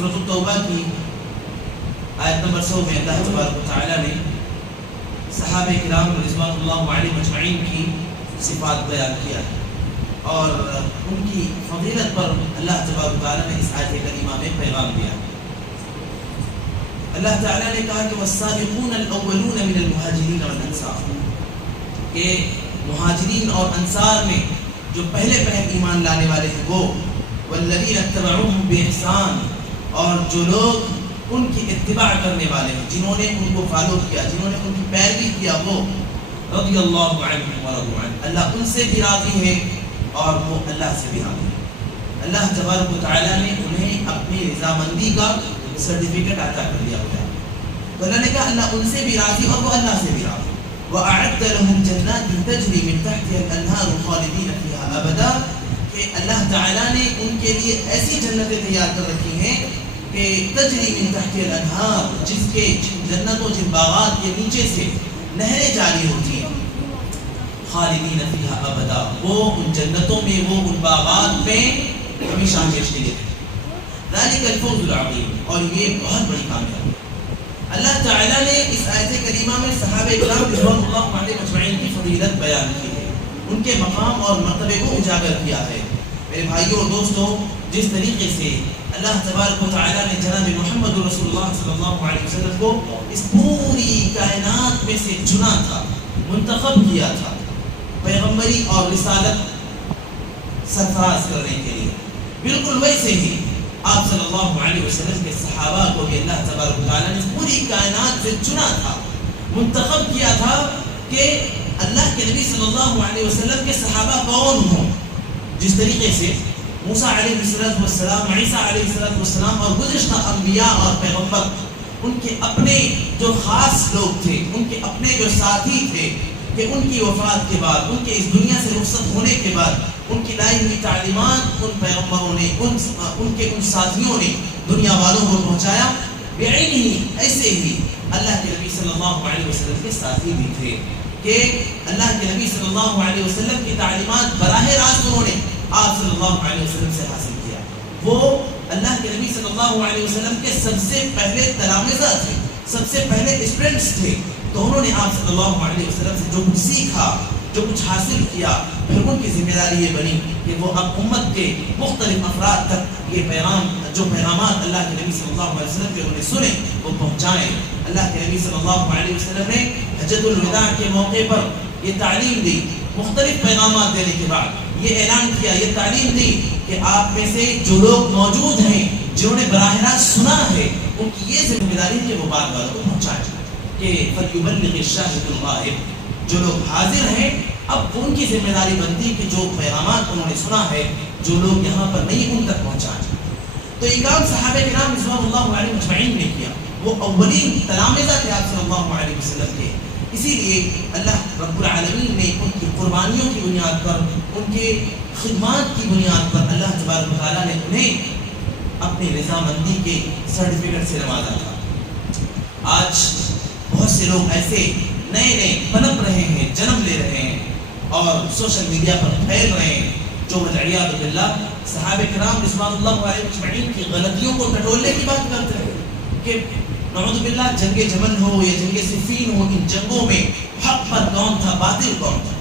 سورۃ التوبہ کی آیت نمبر 100 میں اللہ تبارک و تعالیٰ نے صحابہ کرام رضوان اللہ علیہم اجمعین کی صفات بیان کیا ہے، اور ان کی فضیلت پر اللہ تبارک و تعالیٰ نے اس آیت کریمہ میں پیغام دیا۔ اللہ تعالیٰ نے کہا کہ والسابقون الاولون من المہاجرین والانصار، کہ مہاجرین اور انصار میں جو پہلے ایمان لانے والے ہیں وہ، والذین اتبعوہم باحسان، اور جو لوگ ان کی اتباع کرنے والے ہیں، جنہوں نے ان کو فالو کیا، جنہوں نے ان کی پیروی کیا، وہ رضی اللہ عنہم ورضوا عنہ، اللہ ان سے بھی راضی ہے اور وہ اللہ سے بھی راضی ہے۔ اللہ تبارک و تعالیٰ نے انہیں اپنی رضامندی کا سرٹیفکیٹ عطا کر دیا ہوا ہے، تو اللہ نے کہا اللہ ان سے بھی راضی اور وہ اللہ سے بھی راضی۔ وَأَعَدَّ لَهُمْ جَنَّاتٍ تَجْرِي مِن تَحْتِهَا الْأَنْهَارُ خَالِدِينَ فِيهَا أَبَدًا، کہ اللہ تعالیٰ نے ان کے لیے ایسی جنتیں تیار کر رکھی ہیں کہ تجری من تحتها الانہار، جس کے جنتوں جن باغات کے نیچے سے نہریں جاری ہوتی ہیں، خالدین فیہا ابدا، وہ ان جنتوں میں، وہ ان باغات میں ہمیشہ ہمیشہ رہتے ہیں۔ ذالک الفوز العظیم، اور یہ بہت بڑی کامیابی۔ اللہ تعالیٰ نے اس آیت کریمہ میں صحابہ کرام رضوان اللہ علیہم اجمعین کی فضیلت بیان کی ہے، ان کے مقام اور مرتبے کو اجاگر کیا ہے۔ میرے بھائیوں اور دوستوں، جس طریقے سے اللہ تبارک و تعالیٰ نے جناب محمد رسول اللہ صلی اللہ علیہ وسلم کو اس پوری کائنات میں سے چنا تھا، منتخب کیا تھا پیغمبری اور رسالت سرفراز کرنے کے لیے، بالکل ویسے ہی آپ صلی اللہ علیہ وسلم کے صحابہ کو بھی اللہ تبارک و تعالیٰ نے پوری کائنات سے چنا تھا، منتخب کیا تھا کہ اللہ کے نبی صلی اللہ علیہ وسلم کے صحابہ کون ہوں۔ جس طریقے سے موسیٰ علیہ السلام، عیسیٰ علیہ السلام اور گزشتہ انبیاء اور پیغمبر، ان کے اپنے جو خاص لوگ تھے، ان کے اپنے جو ساتھی تھے، کہ ان کی وفات کے بعد، ان کے اس دنیا سے رخصت ہونے کے بعد ان کی لائی ہوئی تعلیمات ان پیغمبروں نے، ان کے ساتھیوں نے دنیا والوں کو پہنچایا۔ بعین ہی ایسے ہی اللہ کے نبی صلی اللہ علیہ وسلم کے ساتھی بھی تھے، کہ اللہ کے نبی صلی اللہ علیہ وسلم کی تعلیمات براہ راست انہوں نے آپ صلی اللہ علیہ وسلم سے حاصل کیا۔ وہ اللہ کے نبی صلی اللہ علیہ وسلم کے سب سے پہلے تلامذہ تھے، سب سے پہلے اسٹوڈنٹس تھے، تو انہوں نے آپ صلی اللہ علیہ وسلم سے جو کچھ سیکھا، جو کچھ حاصل کیا، پھر ان کی ذمہ داری یہ بنی کہ وہ اب امت کے مختلف افراد تک یہ پیغام، جو پیغامات اللہ کے نبی صلی اللہ علیہ وسلم کے انہوں نے سنے، وہ پہنچائیں۔ اللہ کے نبی صلی اللہ علیہ وسلم نے حجۃ الوداع کے موقع پر یہ تعلیم دی، مختلف پیغامات دینے کے بعد یہ اعلان کیا، یہ تعلیم دی کہ آپ میں سے جو لوگ موجود ہیں، جنہوں نے براہ راست سنا ہے، ان کی یہ ذمہ داری کہ وہ بات والوں کو پہنچائیں، کہ فَلْيُبَلِّغِ الشَّاهِدُ الْغَائِبُ، جو لوگ حاضر ہیں اب ان کی ذمہ داری بنتی کہ جو پیغامات انہوں نے سنا ہے، جو لوگ یہاں پر نہیں ان تک پہنچائیں۔ تو یہ کام صحابہ کرام رضوان اللہ علیہم اجمعین نے کیا، وہ اولین تلامذہ تھے آپ صلی اللہ علیہ وسلم کے، اسی لیے اللہ رب العالمین نے ان کی قربانیوں کی بنیاد پر، ان کے خدمات کی بنیاد پر اللہ تبارک و تعالیٰ نے انہیں اپنی رضامندی کے سرٹیفکیٹ سے نوازا تھا۔ آج بہت سے لوگ ایسے نئے پنپ رہے ہیں، جنم لے رہے ہیں اور سوشل میڈیا پر پھیل رہے ہیں، جو والعیاذ باللہ صحابہ کرام رضوان اللہ علیہم اجمعین کی غلطیوں کو ٹٹولنے کی بات کرتے ہیں، کہ نعوذ باللہ جنگ جمل ہو یا جنگ صفین ہو، ان جنگوں میں حق پر کون تھا، باطل کون تھا،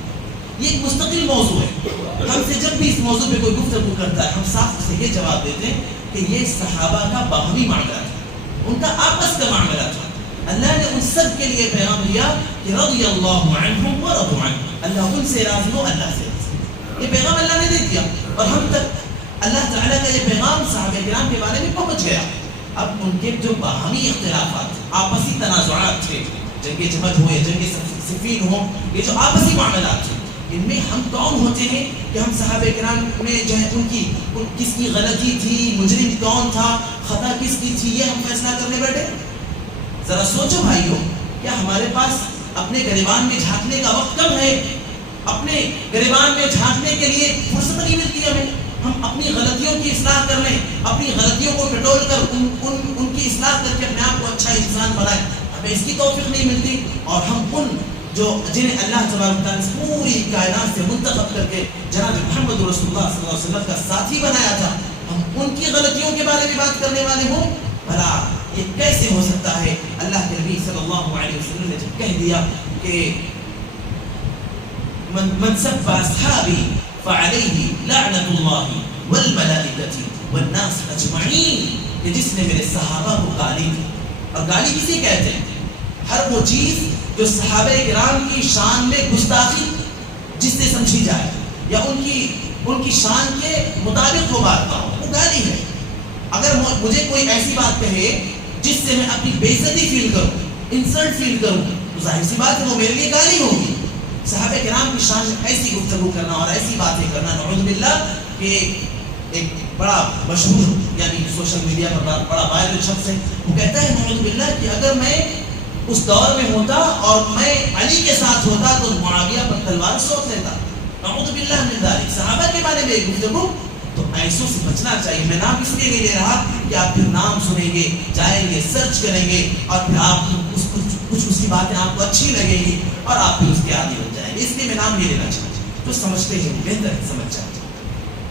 یہ ایک مستقل موضوع ہے۔ ہم سے جب بھی اس موضوع پہ کوئی گفتگو کرتا ہے، ہم صاف سے یہ جواب دیتے ہیں کہ یہ صحابہ کا باہمی معاملہ تھا، ان کا آپس کا معاملہ تھا۔ اللہ نے ان سب کے لیے پیغام دیا کہ رضی اللہ عنہم ورضوا عنہ، اللہ ان سے راضی ہو، اللہ سے راضی۔ یہ پیغام اللہ نے دے دیا، اور ہم تک اللہ تعالیٰ کا یہ پیغام صحابہ کرام کے بارے میں پہنچ گیا۔ اب ان کے جو باہمی اختلافات، آپسی تنازعات تھے، جنگ جمل ہو یا جنگ صفین ہو، یہ جو آپسی معاملات تھے، ان میں ہم کون ہوتے ہیں کہ ہم صحابہ کرام میں جو ہے ان کی کس کی غلطی تھی، مجرم کون تھا، خطا کس کی تھی، یہ ہم فیصلہ کرنے بیٹھے؟ ذرا سوچو بھائیو، کیا ہمارے پاس اپنے گریبان میں جھانکنے کا وقت کم ہے؟ اپنے گریبان میں جھانکنے کے لیے فرصت نہیں ملتی ہمیں؟ ہم اپنی غلطیوں کی اصلاح کر لیں، اپنی غلطیوں کو ٹٹول کر ان کی اصلاح کر کے اپنے آپ کو اچھا انسان بنائیں، ہمیں اس کی توفیق نہیں ملتی، اور ہم ان جو جنہیں اللہ تبارک و تعالیٰ نے پوری کائنات سے منتخب کر کے جناب محمد رسول اللہ صلی اللہ علیہ وسلم کا ساتھی بنایا تھا، ہم ان کی غلطیوں کے بارے میں بات کرنے والے ہوں بھلا یہ کیسے ہو سکتا ہے؟ اللہ کے نبی صلی اللہ علیہ وسلم نے جب کہہ دیا کہ من سب اصحابی فعلیہ لعنت اللہ والملائکۃ والناس اجمعین، کہ جس نے میرے صحابہ کو گالی دی. اور گالی کسی کہتے ہیں؟ ہر وہ چیز جو صحابہ کرام کی شان میں گستاخی جس سے سمجھی جائے یا ان کی شان کے مطابق وہ بات نہ ہو، وہ گالی ہے. اگر مجھے کوئی ایسی بات کہے جس سے میں اپنی بے عزتی فیل کروں، انسلٹ فیل کروں، تو ظاہر سی بات ہے وہ میرے لیے گالی ہوگی. صحابہ کرام کی شان میں ایسی گفتگو کرنا اور ایسی باتیں کرنا، نعوذ باللہ، کہ ایک بڑا مشہور یعنی سوشل میڈیا پر بڑا وائرل شخص ہے، وہ کہتا ہے نعوذ باللہ کہ اگر میں اس دور میں ہوتا اور میں علی کے ساتھ ہوتا تو معاویہ پر تلوار سوچ لیتا. نعوذ باللہ من ذلک. صحابہ کے بارے میں ایک گفتگو، تو ایسوں سے بچنا چاہیے. میں نام اس لیے نہیں لے رہا کہ آپ پھر نام سنیں گے، جائیں گے، سرچ کریں گے اور پھر آپ کچھ اس کی باتیں آپ کو اچھی لگیں گی اور آپ پھر اس کے عادی ہو جائیں گے. اس لیے میں نام نہیں لینا چاہتا. تو سمجھتے ہیں بہتر ہے سمجھ جاتے.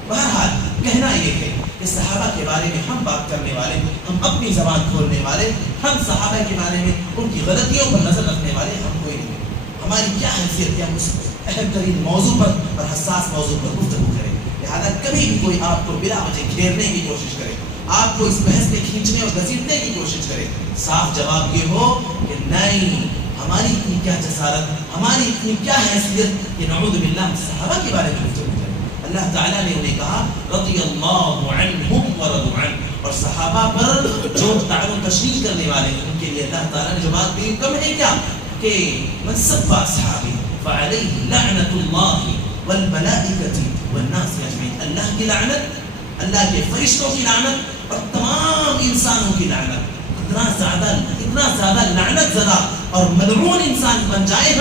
بہرحال کہنا یہ ہے کہ صحابہ کے بارے میں ہم بات کرنے والے، ہم اپنی زبان کھولنے والے، ہم صحابہ کے بارے میں ان کی غلطیوں پر نظر رکھنے والے ہم کوئی نہیں. ہماری کیا حیثیت ہے ہم اس اہم ترین موضوع پر اور حساس موضوع پر گفتگو کریں. لہٰذا کبھی بھی کوئی آپ کو بلا وجہ گھیرنے کی کوشش کرے، آپ کو اس بحث میں کھینچنے اور گھسیٹنے کی کوشش کرے، صاف جواب یہ ہو کہ نہیں، ہماری اتنی کیا جسارت، ہماری اتنی کیا حیثیت کہ نعوذ باللہ صحابہ کے بارے میں گفتگو کریں. اللہ تعالیٰ نے انہیں کہا رضی اللہ عنہم ورضوا عنہ، اور صحابہ پر جو تعین و تشریح کرنے والے ہیں ان کے لیے اللہ تعالیٰ نے جو بات کی کم ہے کیا کہ من سب اصحابی فعلیہ لعنت اللہ والملائکۃ والناس اجمعین. اللہ کی لعنت، اللہ کے فرشتوں کی لعنت اور تمام انسانوں کی لعنت. اتنا زیادہ لعنت زدہ اور ملعون انسان بن جائے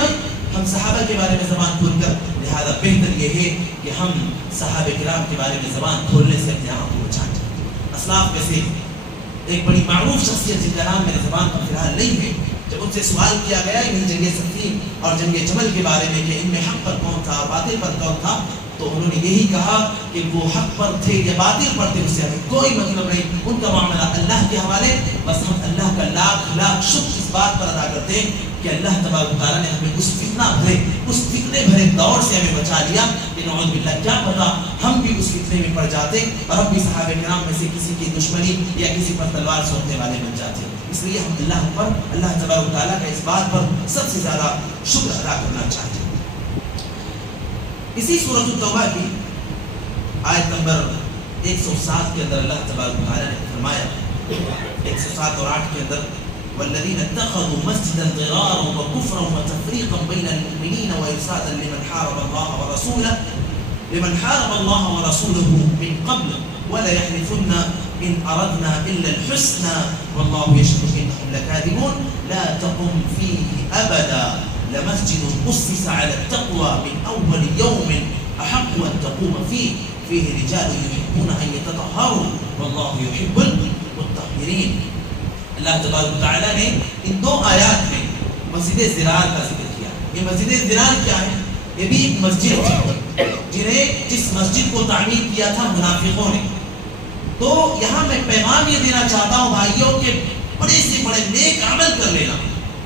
ہم صحابہ کے بارے میں زبان کھول کر. لہذا بہتر یہ ہے کہ ہم صحابہ کرام کے بارے میں زبان کھولنے سے اپنے آپ کو بچائیں. اسلاف میں سے ایک بڑی معروف شخصیت جن کا نام میرے زبان پر فی الحال نہیں ہے، جب ان سے سوال کیا گیا ان جنگ صفین اور جنگ جمل کے بارے میں کہ ان میں حق پر کون تھا، باطل پر کون تھا، تو انہوں نے یہی کہا کہ وہ حق پر تھے یا باطل پر تھے اس سے ہمیں کوئی مطلب نہیں، ان کا معاملہ اللہ کے حوالے. بس ہم اللہ کا لاکھ لاکھ شکر اس بات پر ادا کرتے ہیں کہ اللہ تبارک و تعالیٰ نے ہمیں اس فتنے بھرے دور سے ہمیں بچا لیا کہ نعوذ باللہ کیا پتا ہم بھی اس فتنے میں پڑ جاتے اور ہم بھی صحابہ کرام میں سے کسی کی دشمنی یا کسی پر تلوار سونپنے والے بن جاتے. اس لیے ہم اللہ تبارک و تعالیٰ کا اس بات پر سب سے زیادہ شکر ادا کرنا چاہتے ہیں. اسی سورۃ التوبہ کی آیت نمبر 107 کے اندر اللہ تبارک و تعالیٰ نے فرمایا، 107 اور 8 کے اندر والذین اتخذوا مسجدا ضرارا وكفرا وتفریقا بین المؤمنین وارصادا لمن حارب الله ورسوله من قبل ولا يحلفن إن أردنا إلا الحسنى والله يشهد إنهم لكاذبون لا تقم فيه أبدا لمسجد أسس على التقوى من أول يوم أحق أن تقوم فيه رجال يحبون أن يتطهروا والله يحب المطهرين. اللہ تبارک و تعالیٰ نے ان دو آیات میں مسجد ضرار کا ذکر کیا. یہ مسجد ضرار کیا ہے؟ یہ بھی ایک مسجد تھی جس مسجد کو تعمیر کیا تھا منافقوں نے. تو یہاں میں پیغام یہ دینا چاہتا ہوں بھائیوں کہ بڑے سے بڑے نیک عمل کر لینا،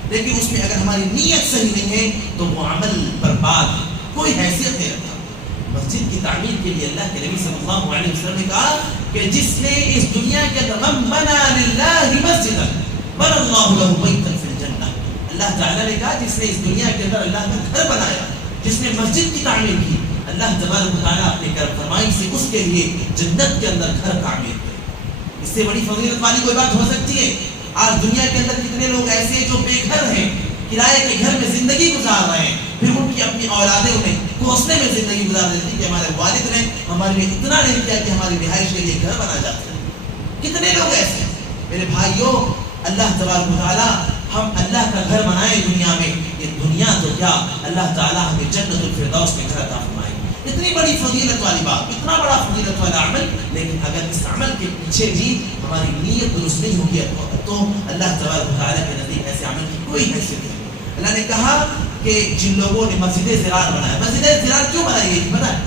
لیکن اس میں اگر ہماری نیت صحیح نہیں ہے تو وہ عمل برباد ہے، کوئی حیثیت نہیں رکھتا. مسجد کی تعمیر کے لیے اللہ کے نبی صلی اللہ علیہ وسلم نے کہا کہ جس نے اس دنیا کے اندر من بنا للہ مسجدا بنى اللہ له بیتا فی الجنہ، اللہ تعالیٰ نے کہا جس نے اس دنیا کے اندر اللہ کا گھر بنایا، جس نے مسجد کی تعمیر کی، اللہ تبارک و تعالیٰ اپنے کرم فرمائی سے اس کے لیے جنت کے اندر گھر تعمیر کرے. اس سے بڑی فضیلت والی کوئی بات ہو سکتی ہے؟ آج دنیا کے اندر کتنے لوگ ایسے ہیں جو بے گھر ہیں، کرائے کے گھر میں زندگی گزار رہے ہیں، پھر ان کی اپنی اولادیں انہیں گھونسلے میں زندگی گزار دیتی ہیں کہ ہمارے والد نے ہمارے لیے اتنا نہیں کیا کہ ہماری رہائش کے لیے گھر بنا جاتا ہے. کتنے لوگ ایسے ہیں؟ میرے بھائیوں، اللہ تبارک و تعالیٰ ہم اللہ کا گھر بنائیں دنیا میں، یہ دنیا تو کیا اللہ تعالیٰ ہمیں جنت الفردوس میں گھر عطا فرمائے. اتنی بڑی فضیلت والی بات، اتنا بڑا فضیلت والا عمل، لیکن اگر اس عمل کے پیچھے بھی ہماری نیت درست نہیں ہوگی تو اللہ تبارک و تعالیٰ کے نزدیک ایسے عمل کی کوئی حیثیت نہیں. اللہ نے کہا کہ جن لوگوں نے مسجد ضرار بنایا، مسجد ضرار کیوں بنائی گئی تھی؟ پتہ ہے،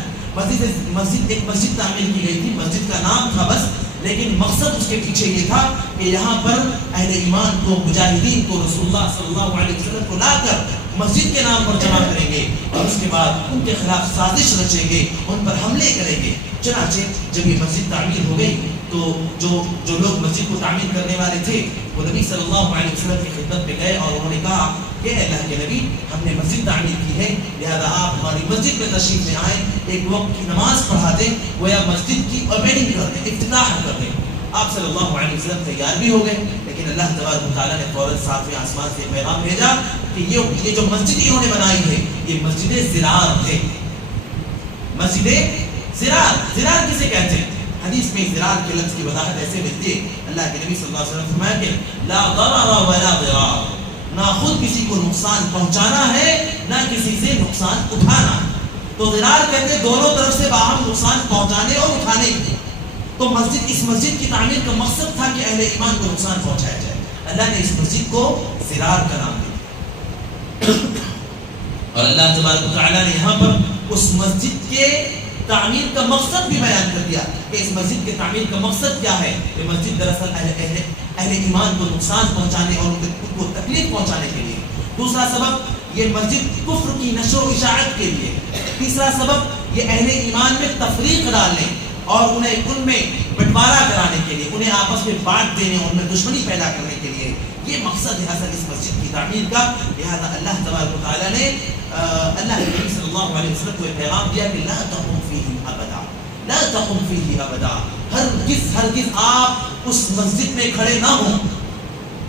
ایک مسجد تعمیر کی گئی تھی، مسجد کا نام تھا بس، لیکن مقصد اس کے پیچھے یہ تھا کہ یہاں پر اہل ایمان کو، مجاہدین کو رسول اللہ صلی اللہ علیہ وسلم کو لا کر مسجد کے نام پر جمع کریں گے اور اس کے بعد ان کے خلاف سازش رچیں گے، ان پر حملے کریں گے۔ چنانچہ جب یہ مسجد تعمیر ہو گئی تو جو لوگ مسجد کو تعمیر کرنے والے تھے وہ نبی صلی اللہ علیہ وسلم کی خدمت میں گئے اور انہوں نے کہا کہ اللہ کے نبی، ہم نے مسجد تعمیر کی ہے، لہذا آپ ہماری مسجد میں تشریف میں آئیں، ایک وقت کی نماز پڑھا دیں، گویا مسجد کی اوپننگ کر دیں، افتتاح کر دیں۔ آپ صلی اللہ علیہ وسلم تیار بھی ہو گئے، لیکن اللہ تبارک و تعالیٰ نے فوراً ساتویں آسمان سے پیغام بھیجا کہ یہ جو مسجد انہوں نے بنائی ہے یہ مسجد زرار ہے۔ مسجد زرار کسے کہتے ہیں؟ حدیث میں زرار کے لفظ کی وضاحت ایسے ملتی ہے، اللہ کے نبی صلی اللہ علیہ وسلم فرمایا کہ لا ضرر ولا ضرار، نہ خود کسی کو نقصان پہنچانا ہے نہ کسی سے نقصان اٹھانا ہے۔ تو زرار کہتے ہیں دونوں طرف سے باہم نقصان پہنچانے اور اٹھانے کی۔ تو اس مسجد کی تعمیر کا مقصد تھا کہ اہل ایمان کو نقصان پہنچایا جائے۔ اللہ نے اس مسجد کو زرار کا نام دیا اور اللہ تبارک و تعالیٰ نے یہاں پر اس مسجد کے تعمیر کا مقصد بھی بیان کر دیا کہ اس مسجد کے تعمیر کا مقصد کیا ہے۔ یہ مسجد دراصل اہل ایمان کو نقصان پہنچانے اور ان کو تکلیف پہنچانے کے لیے۔ دوسرا سبب، یہ مسجد کفر کی نشر و اشاعت کے لیے۔ تیسرا سبب، یہ اہل ایمان میں تفریق ڈالنے اور انہیں ان میں بٹوارا کرانے کے لیے، انہیں آپس میں بانٹ دینے، ان میں دشمنی پیدا کرنے کے لیے یہ مقصد ہے اصل اس مسجد کی تعمیر کا۔ لہذا اللہ تبارک و تعالیٰ نے اللہ کے نبی صلی اللہ علیہ وسلم کو یہ پیغام دیا کہ لا تقم فیہ ابدا، لا تقم فیہ ابدا، ہرگز آپ اس مسجد میں کھڑے نہ ہوں۔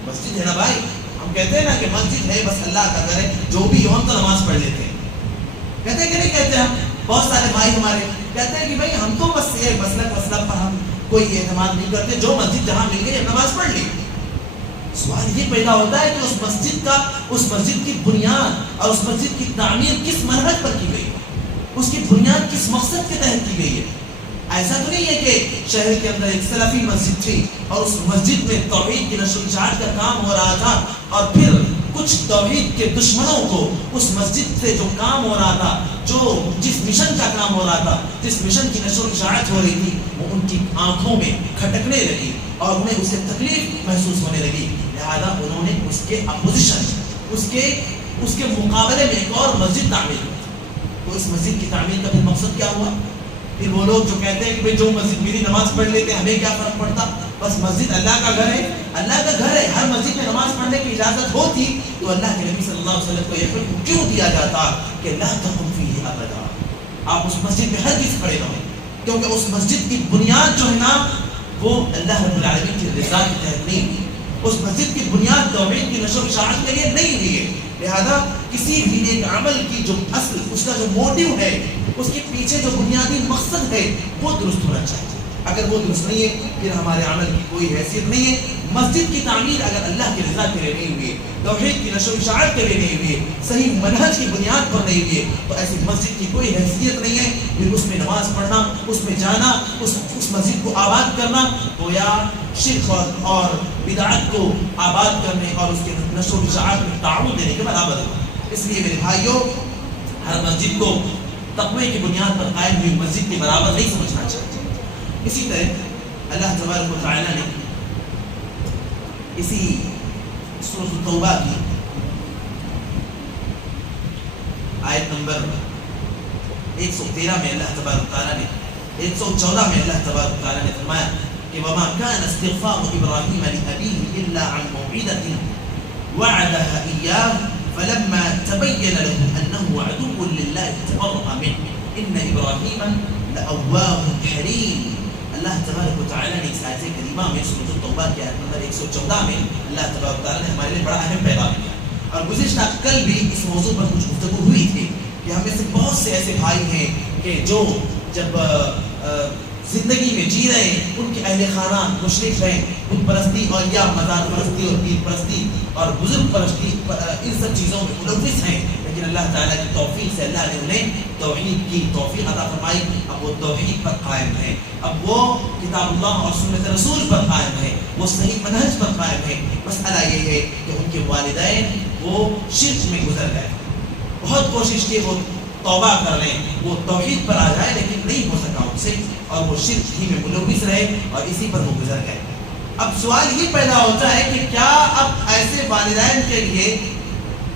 مسجد ہے نا بھائی، ہم کہتے ہیں نا کہ مسجد ہے بس اللہ کا گھر ہے، جو بھی ہو ہم تو نماز پڑھ لیتے ہیں، کہتے ہیں کہ نہیں کہتے؟ ہم بہت سارے بھائی ہمارے کہتے ہیں کہ بھائی ہم تو بس یہ مسلک پر ہم کوئی اعتماد نہیں کرتے، جو مسجد جہاں مل گئی نماز پڑھ لی۔ سوال یہ پیدا ہوتا ہے کہ اس مسجد کی بنیاد اور اس مسجد کی تعمیر کس منہج پر کی گئی، اس کی بنیاد کس مقصد کے تحت کی گئی ہے؟ ایسا تو نہیں ہے کہ شہر کے اندر ایک سلفی مسجد تھی اور اس مسجد میں توحید کی نشر و اشاعت کا کام ہو رہا تھا اور پھر کچھ توحید کے دشمنوں کو اس مسجد سے جو کام ہو رہا تھا، جس مشن کا کام ہو رہا تھا، جس مشن کی نشر و اشاعت ہو رہی تھی، وہ ان کی آنکھوں میں کھٹکنے لگی اور انہیں اس سے تکلیف محسوس ہونے لگی۔ لہذا انہوں نے اس کے اپوزیشن، اس کے مقابلے میں ایک اور مسجد تعمیر کی۔ تو اس مسجد کی تعمیر کا پھر مقصد کیا ہوا؟ پھر وہ لوگ جو کہتے ہیں کہ جو مسجد میری نماز پڑھ لیتے ہیں ہمیں کیا فرق پڑتا، بس مسجد اللہ کا گھر ہے، اللہ کا گھر ہے، ہر مسجد میں نماز پڑھنے کی اجازت ہوتی تو اللہ کے نبی صلی اللہ علیہ وسلم کو یہ حکم کیوں دیا جاتا کہ لا تقم فیہ ابدا، آپ اس مسجد میں ہرگز کھڑے نہ ہوں، کیونکہ اس مسجد کی بنیاد جو ہے نا وہ اللہ رب العالمین کی رضا کے تحت نہیں ہوئی، اس مسجد کی بنیاد توحید کی نشر و اشاعت کے لیے نہیں ہوئی ہے۔ لہذا کسی بھی ایک عمل کی جو اصل، اس کا جو موٹیو ہے، اس کے پیچھے جو بنیادی مقصد ہے وہ درست ہونا چاہیے۔ اگر وہ درست نہیں ہے پھر ہمارے عمل کی کوئی حیثیت نہیں ہے۔ مسجد کی تعمیر اگر اللہ کی رضا کے لیے نہیں ہوئی ہے، توحید کی نشر و اشاعت کے لیے نہیں ہوئی ہے، صحیح منہج کی بنیاد پر نہیں ہوئی ہے، تو ایسی مسجد کی کوئی حیثیت نہیں ہے۔ پھر اس میں نماز پڑھنا، اس میں جانا، اس مسجد کو آباد کرنا گویا شرک اور بدعت کو آباد کرنے اور اس کے نشر و اشاعت میں تعاون دینے کے برابر ہے۔ اس لیے میرے بھائیوں، ہر مسجد کو تقوی کی بنیاد پر قائم ہوئی مسجد کے برابر نہیں سمجھنا چاہیے۔ اسی طرح اللہ تبارک و تعالیٰ نے اسی سورۃ التوبہ کی آیت نمبر 113 میں اللہ تبارک و تعالیٰ نے 114 میں اللہ تبارک و تعالیٰ نے فرمایا کہ وما كان استغفار ابراہیم لأبیہ الا عن موعدۃ وعدها إياه فلما تبين له أنه عدو لله تبرأ منه إن إبراهيم لأواه حليم۔ اللہ تبارک و تعالیٰ نے اس آیت کریمہ میں سورۃ التوبہ کی آیت نمبر 114 میں اللہ تبارک و تعالیٰ نے ہمارے لیے بڑا اہم پیغام دیا، اور گزشتہ کل بھی اس موضوع پر کچھ گفتگو ہوئی تھی کہ ہم میں سے بہت سے ایسے بھائی ہیں کہ جو جب زندگی میں جی رہے ہیں ان کے اہل خانہ مشرک ہیں، بت پرستی اور یا مزار پرستی اور پیر پرستی اور بزرگ پرستی، ان سب چیزوں میں ملوث ہیں، لیکن اللہ تعالیٰ کی توفیق سے اللہ نے انہیں توحید کی توفیق عطا فرمائی۔ اب وہ توحید پر قائم ہے، اب وہ کتاب اللہ اور سنت رسول پر قائم ہے، وہ صحیح منہج پر قائم ہے۔ مسئلہ یہ ہے کہ ان کے والدین وہ شرک میں گزر گئے، بہت کوشش کی وہ توبہ کر لیں، وہ توحید پر آ جائے، لیکن نہیں ہو سکا ان سے، اور وہ شرک ہی میں ملوث رہے اور اسی پر وہ گزر گئے۔ اب سوال یہ پیدا ہوتا ہے کہ کیا اب ایسے والدین کے لیے،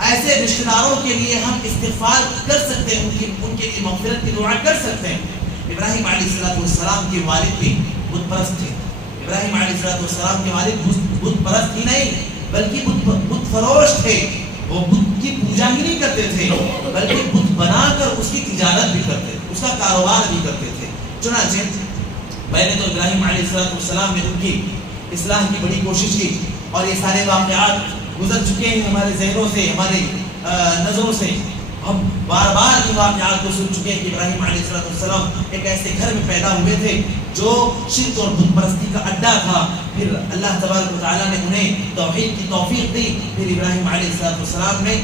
ایسے رشتہ داروں کے لیے ہم استغفار کر سکتے ہیں، ان کے لیے مغفرت کی دعا کر سکتے ہیں؟ ابراہیم علیہ السلام کے والد بھی بت پرست تھے۔ ابراہیم علیہ السلام کے والد بت پرست ہی نہیں بلکہ بت فروش تھے۔ وہ بت کی پوجا ہی نہیں کرتے تھے بلکہ بت بنا کر اس کی تجارت بھی کرتے تھے، اس کا کاروبار بھی کرتے تھے۔ چنانچہ پہلے تو ابراہیم علیہ السلام نے ان کی اصلاح کی بڑی کوشش کی، اور یہ سارے واقعات گزر چکے ہیں ہمارے ذہنوں سے، ہمارے نظروں سے۔ ہم بار بار ان واقعات کو سن چکے ہیں کہ ابراہیم علیہ السلام ایک ایسے گھر میں پیدا ہوئے تھے جو شرک اور بت پرستی کا اڈا تھا۔ پھر اللہ تبارک و تعالیٰ نے انہیں توحید کی توفیق دی۔ پھر ابراہیم علیہ السلام نے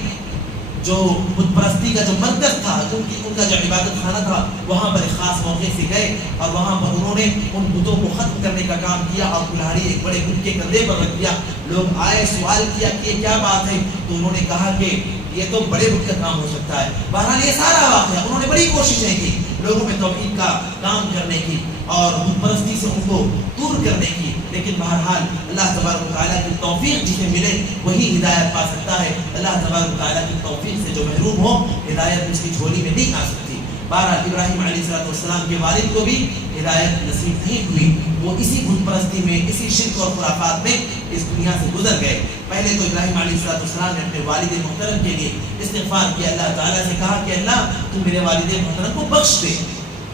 جو بت پرستی کا جو مرکز تھا، ان کا جو عبادت خانہ تھا، وہاں پر ایک خاص موقع سے گئے اور وہاں پر انہوں نے ان بتوں کو ختم کرنے کا کام کیا، اور کلہاڑی ایک بڑے بت کے کندھے پر رکھ دیا۔ لوگ آئے، سوال کیا کہ یہ کیا بات ہے، تو انہوں نے کہا کہ یہ تو بڑے بت کا کام ہو سکتا ہے۔ بہرحال یہ سارا واقعہ، انہوں نے بڑی کوششیں کی لوگوں میں توحید کا کام کرنے کی اور بت پرستی سے ان کو دور کرنے کی، لیکن بہرحال اللہ تبارک و تعالیٰ کی توفیق جسے ملے وہی ہدایت پا سکتا ہے۔ اللہ تبارک و تعالیٰ کی توفیق سے جو محروم ہو، ہدایت اس کی جھولی میں نہیں آ سکتی۔ بہرحال ابراہیم علیہ السلام کے والد کو بھی ہدایت نصیب نہیں ہوئی، وہ اسی بت پرستی میں، اسی شرک اور خرافات میں اس دنیا سے گزر گئے۔ پہلے تو ابراہیم علیہ السلام نے اپنے والد محترم کے لیے استغفار کیا، اللہ تعالیٰ سے کہا کہ اللہ تو میرے والد محترم کو بخش دے،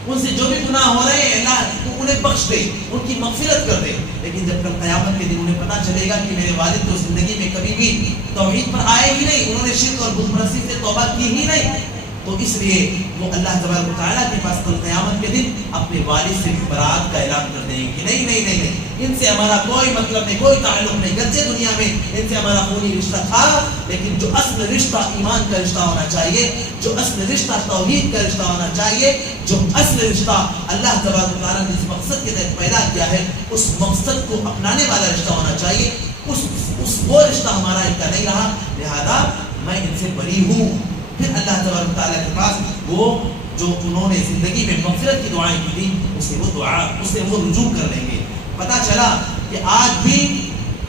ان سے جو بھی گناہ ہو رہے ہیں اللہ تو انہیں بخش دے، ان کی مغفرت کر دے۔ لیکن جب کل قیامت کے دن انہیں پتہ چلے گا کہ میرے والد تو زندگی میں کبھی بھی توحید پر آئے ہی نہیں، انہوں نے شرک اور بت پرستی سے توبہ کی ہی نہیں، تو اس لیے وہ اللہ تبارک و تعالیٰ کے پاس کل قیامت کے دن اپنے والد سے برات کا اعلان کر دیں گے کہ نہیں نہیں نہیں نہیں، ان سے ہمارا کوئی مطلب نہیں، کوئی تعلق نہیں، گرچہ دنیا میں ان سے ہمارا خونی رشتہ تھا، لیکن جو اصل رشتہ ایمان کا رشتہ ہونا چاہیے، جو اصل رشتہ توحید کا رشتہ ہونا چاہیے، جو اصل رشتہ اللہ تبارک و تعالیٰ نے جس مقصد کے تحت پیدا کیا ہے اس مقصد کو اپنانے والا رشتہ ہونا چاہیے، وہ رشتہ ہمارا ان کا نہیں رہا، لہذا میں ان سے بری ہوں۔ پھر اللہ تبارک و تعالیٰ کے پاس وہ جو انہوں نے زندگی میں مغفرت کی دعائیں کی تھی، اسے وہ رجوع کر لیں گے۔ پتہ چلا کہ آج بھی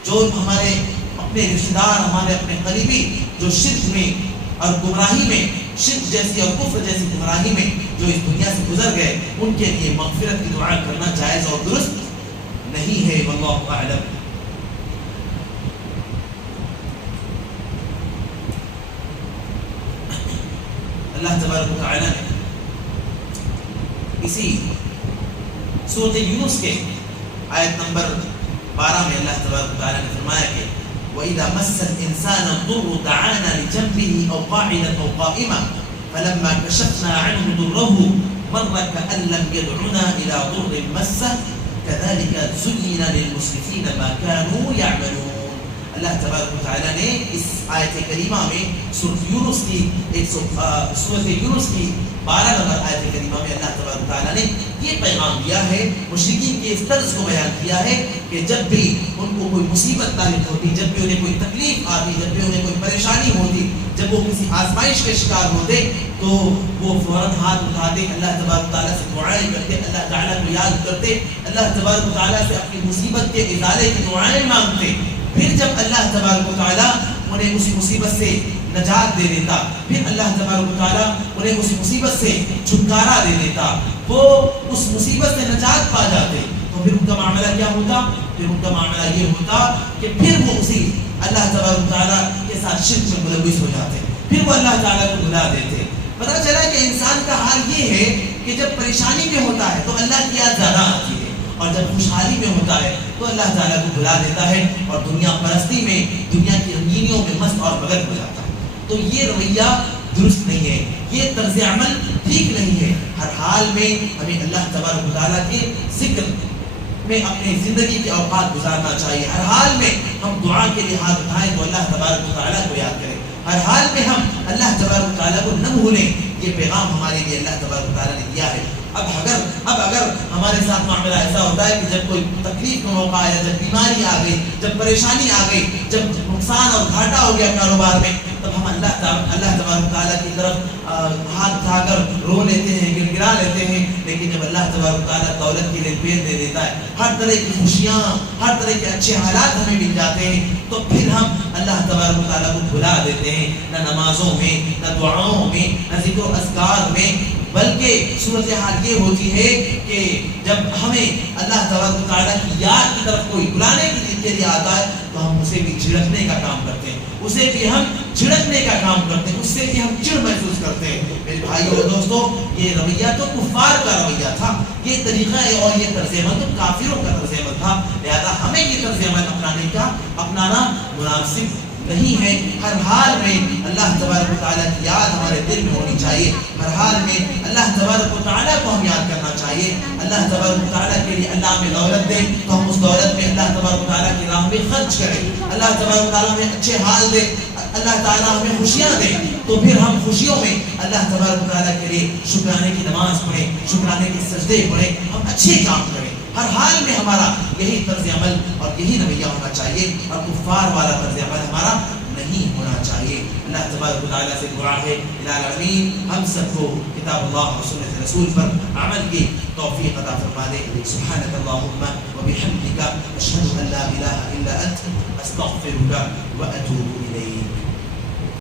جو ہمارے اپنے رشتہ دار، ہمارے اپنے قریبی جو شرک میں اور گمراہی میں، شرک جیسی اور کفر جیسی گمراہی میں جو اس دنیا سے گزر گئے، ان کے لیے مغفرت کی دعا کرنا جائز اور درست نہیں ہے، واللہ اعلم۔ اللہ تبارک و تعالیٰ نے اسی سورۃ یونس کے آیت نمبر 12 میں اللہ تبارک و تعالیٰ نے فرمایا کہ وَإِذَا مَسَّ الْإِنسَانَ الضُّرُّ دَعَانَا لِجَنبِهِ أَوْ قَاعِدًا أَوْ قَائِمًا فَلَمَّا كَشَفْنَا عَنْهُ ضُرَّهُ مَرَّ كَأَن لَّمْ يَدْعُنَا إِلَىٰ ضُرٍّ مَسَّهُ كَذَلِكَ زُيِّنَ لِلْمُسْرِفِينَ مَا كَانُوا يَعْمَلُونَ۔ اللہ تبارک و تعالیٰ نے اس آیت کریمہ میں سورۃ یونس کی 12 نمبر آیت کریمہ میں اللہ تبارک و تعالیٰ نے یہ پیغام دیا ہے، مشرکین کے اس طرز کو بیان کیا ہے کہ جب بھی ان کو کوئی مصیبت لاحق ہوتی، جب بھی انہیں کوئی تکلیف آتی، جب بھی انہیں کوئی پریشانی ہوتی، جب وہ کسی آزمائش کے شکار ہوتے تو وہ فوراً ہاتھ اٹھاتے، اللہ تبارک و تعالیٰ سے دعائیں کرتے، اللہ تعالیٰ کو یاد کرتے، اللہ تبارک و تعالیٰ سے اپنی مصیبت کے ازالے کی دعائیں مانگتے۔ پھر جب اللہ تبارک و تعالیٰ انہیں اس مصیبت سے نجات دے دیتا، پھر اللہ تبارک و تعالیٰ انہیں اس مصیبت سے چھٹکارا دے دیتا، وہ اس مصیبت سے نجات پا جاتے، تو پھر ان کا معاملہ کیا ہوتا؟ پھر ان کا معاملہ یہ ہوتا کہ پھر وہ اسی اللہ تبارک و تعالیٰ کے ساتھ شرک میں ملوث ہو جاتے، پھر وہ اللہ تعالیٰ کو بھلا دیتے۔ پتہ چلا کہ انسان کا حال یہ ہے کہ جب پریشانی میں ہوتا ہے تو اللہ کی یاد زیادہ آتی ہے، اور جب خوشحالی میں ہوتا ہے تو اللہ تعالیٰ کو بھلا دیتا ہے اور دنیا پرستی میں، دنیا کی رنگینیوں میں مست اور مگن ہو جاتا ہے۔ تو یہ رویہ درست نہیں ہے، یہ طرز عمل ٹھیک نہیں ہے۔ ہر حال میں ہمیں اللہ تبارک و تعالیٰ کے ذکر میں اپنی زندگی کے اوقات گزارنا چاہیے، ہر حال میں ہم دعا کے لیے ہاتھ اٹھائیں تو اللہ تبارک و تعالیٰ کو یاد کریں، ہر حال میں ہم اللہ تبارک و تعالیٰ کو نہ بھولیں۔ یہ پیغام ہمارے لیے اللہ تبارک و تعالیٰ نے دیا ہے۔ اب اگر ہمارے ساتھ معاملہ ایسا ہوتا ہے کہ جب کوئی تکلیف کا موقع آیا، جب بیماری آ گئی، جب پریشانی آ گئی، جب نقصان اور گھاٹا ہو گیا کاروبار میں، تب ہم اللہ تبارک تعالیٰ کی طرف ہاتھ اٹھا کر رو لیتے ہیں، گڑ گڑا لیتے ہیں. لیکن جب اللہ تبارک تعالیٰ دولت کے لیے پیڑ دے دیتا ہے، ہر طرح کی خوشیاں، ہر طرح کے اچھے حالات ہمیں مل جاتے ہیں، تو پھر ہم اللہ تبارک تعالیٰ کو بھلا دیتے ہیں. نہ نمازوں میں، نہ دعاؤں میں، نہ ذکر و اذکار میں، بلکہ صورتحال یہ ہوتی ہے کہ جب ہمیں اللہ تبارک تعالیٰ کی یاد کی طرف کوئی بلانے کے لیے آتا ہے تو ہم اسے بھی جھڑکنے کا کام کرتے ہیں، اسے بھی ہم جھڑکنے کا کام کرتے ہیں، اس سے بھی ہم چڑ محسوس کرتے ہیں. میرے بھائیو اور دوستو، یہ رویہ تو کفار کا رویہ تھا، یہ طریقہ ہے اور یہ طرز عمل تو کافروں کا طرز عمل تھا. لہذا ہمیں یہ طرز عمل اپنانا مناسب نہیں ہے. ہر حال میں اللہ تبارک و تعالیٰ کی یاد ہمارے دل میں ہونی چاہیے، ہر حال میں اللہ تبارک و تعالیٰ کو ہم یاد کرنا چاہیے. اللہ تبارک و تعالیٰ کے لیے اللہ ہمیں دولت دے تو ہم اس دولت میں اللہ تبارک و تعالیٰ کی راہ میں خرچ کریں. اللہ تبارک و تعالیٰ ہمیں اچھے حال دے، اللہ تعالیٰ ہمیں خوشیاں دے تو پھر ہم خوشیوں میں اللہ تبارک و تعالیٰ کے لیے شکرانے کی نماز پڑھیں، شکرانے کے سجدے پڑھیں، ہم اچھے کام کریں. ہر حال میں ہمارا یہی طرز عمل اور یہی رویہ ہونا چاہیے، اور کفار والا طرز عمل ہمارا نہیں ہونا چاہیے. اللہ تبارک و تعالیٰ سے دعا ہے الہ العالمین ہم سب کو کتاب اللہ اور سنت رسول پر عمل کی توفیق عطا فرما دے. سبحانک اللہم و بحمدک اشہد ان لا الہ الا انت استغفرک و اتوب الیک.